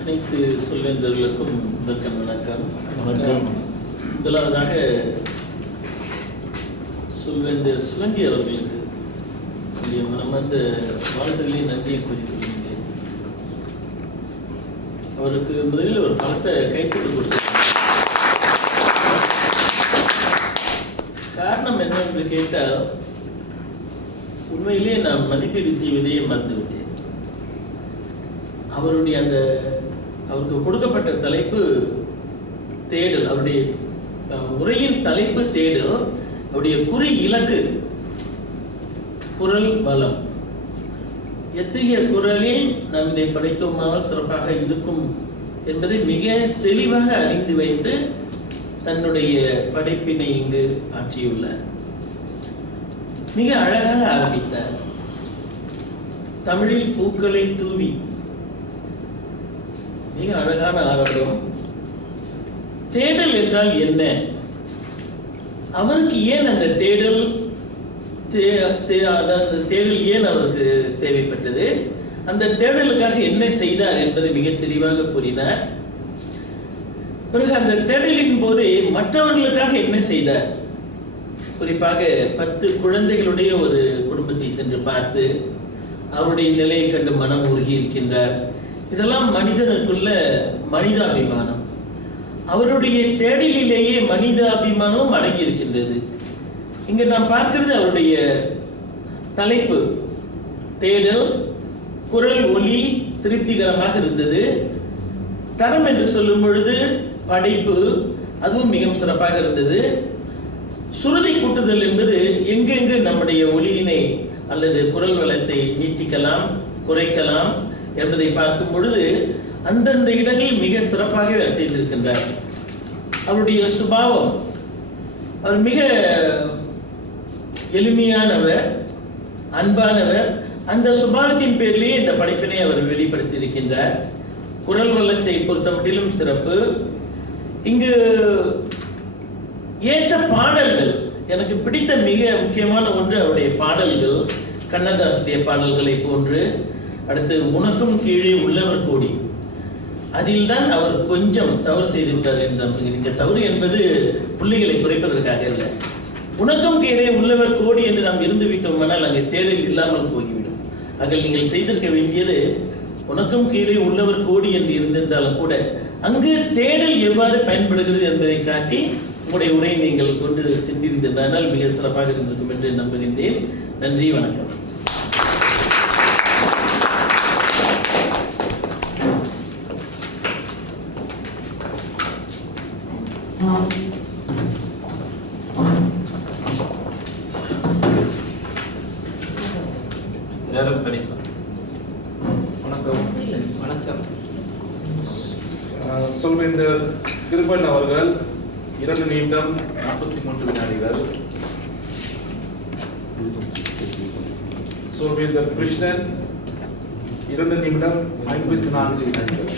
அனைத்து சொல்வேந்தர்களுக்கும் முதற்கண் வணக்கம். முதலாவதாக சொல்வேந்தர் சுகந்தி அவர்களுக்கு மனமார்ந்த வாழ்த்துக்களை நன்றியை கூறி சொல்கின்றேன். அவருக்கு முதலில் ஒரு பலத்தை கைத்தொட்டு கொடுத்தார். காரணம் என்ன என்று கேட்டால், உண்மையிலே நான் மதிப்பீடு செய்வதையே மறந்துவிட்டேன். அவருக்கு கொடுக்கப்பட்ட தலைப்பு தேடல். அவருடைய உரையின் தலைப்பு தேடல். அவருடைய குறி இலக்கு குரல் வளம். எத்தகைய குரலில் நாம் இதை படைத்தோமானால் சிறப்பாக இருக்கும் என்பதை மிக தெளிவாக அறிந்து வைத்து தன்னுடைய படைப்பினை இங்கு ஆற்றியுள்ளார். மிக அழகாக ஆரம்பித்தார். தமிழில் பூக்களை தூவி. மிக அழகான ஆரம்பம். தேடல் என்றால் என்ன? அவருக்கு ஏன் அந்த தேடல் ஏன் அவருக்கு தேவைப்பட்டது? அந்த தேடலுக்காக என்ன செய்தார் என்பதை மிக தெளிவாக கூறினார். பிறகு அந்த தேடலின் போது மற்றவர்களுக்காக என்ன செய்தார்? குறிப்பாக 10 குழந்தைகளுடைய ஒரு குடும்பத்தை சென்று பார்த்து அவருடைய நிலையை கண்டு மனம் உருகி இருக்கின்றார். இதெல்லாம் மனிதனுக்குள்ள மனிதாபிமானம். அவருடைய தேடலிலேயே மனிதாபிமானமும் அடங்கி இருக்கின்றது. இங்க நாம் பார்க்கிறது அவருடைய தலைப்பு தேடல். குரல் ஒலி திருப்திகரமாக இருந்தது. தரம் என்று சொல்லும் பொழுது படைப்பு, அதுவும் மிகவும் சிறப்பாக இருந்தது. சுருதி கூட்டுதல் என்பது எங்கெங்கு நம்முடைய ஒலியினை அல்லது குரல் வளத்தை நீட்டிக்கலாம், குறைக்கலாம் என்பதை பார்க்கும் பொழுது அந்தந்த இடங்களில் மிக சிறப்பாக செய்திருக்கின்றார். அவருடைய சுபாவம், அவர் மிக எளிமையானவர், அன்பானவர். அந்த சுபாவத்தின் பேரிலேயே இந்த படைப்பினை அவர் வெளிப்படுத்தி இருக்கின்றார். குரல் வளத்தை பொறுத்தமட்டிலும் சிறப்பு. இங்கு ஏற்ற பாடல்கள், எனக்கு பிடித்த மிக முக்கியமான ஒன்று அவருடைய பாடல்கள். கண்ணதாசனுடைய பாடல்களை போன்று. அடுத்து உனக்கும் கீழே உள்ளவர் கோடி. அதில் தான் அவர் கொஞ்சம் தவறு செய்து விட்டார் என்று இங்க தவறு என்பது புள்ளிகளை குறைப்பதற்காக இல்லை. உனக்கும் கீழே உள்ளவர் கோடி என்று நாம் இருந்து விட்டோமானால் அங்கே தேடல் இல்லாமல் போய்விடும். அதில் நீங்கள் செய்திருக்க வேண்டியது உனக்கும் கீழே உள்ளவர் கோடி என்று இருந்திருந்தாலும் கூட அங்கு தேடல் எவ்வாறு பயன்படுகிறது என்பதை காட்டி உங்களுடைய உரையை நீங்கள் கொண்டு சென்றிருந்தால் மிக சிறப்பாக இருந்திருக்கும் என்று நம்புகின்றேன். நன்றி, வணக்கம். வணக்கம். சொல்வேந்தர் கிருபன் அவர்கள் 2 நிமிடம் 43 வினாடிகள். சொல்வேந்தர் கிருஷ்ணன் 2 நிமிடம் 54 வினாடிகள்.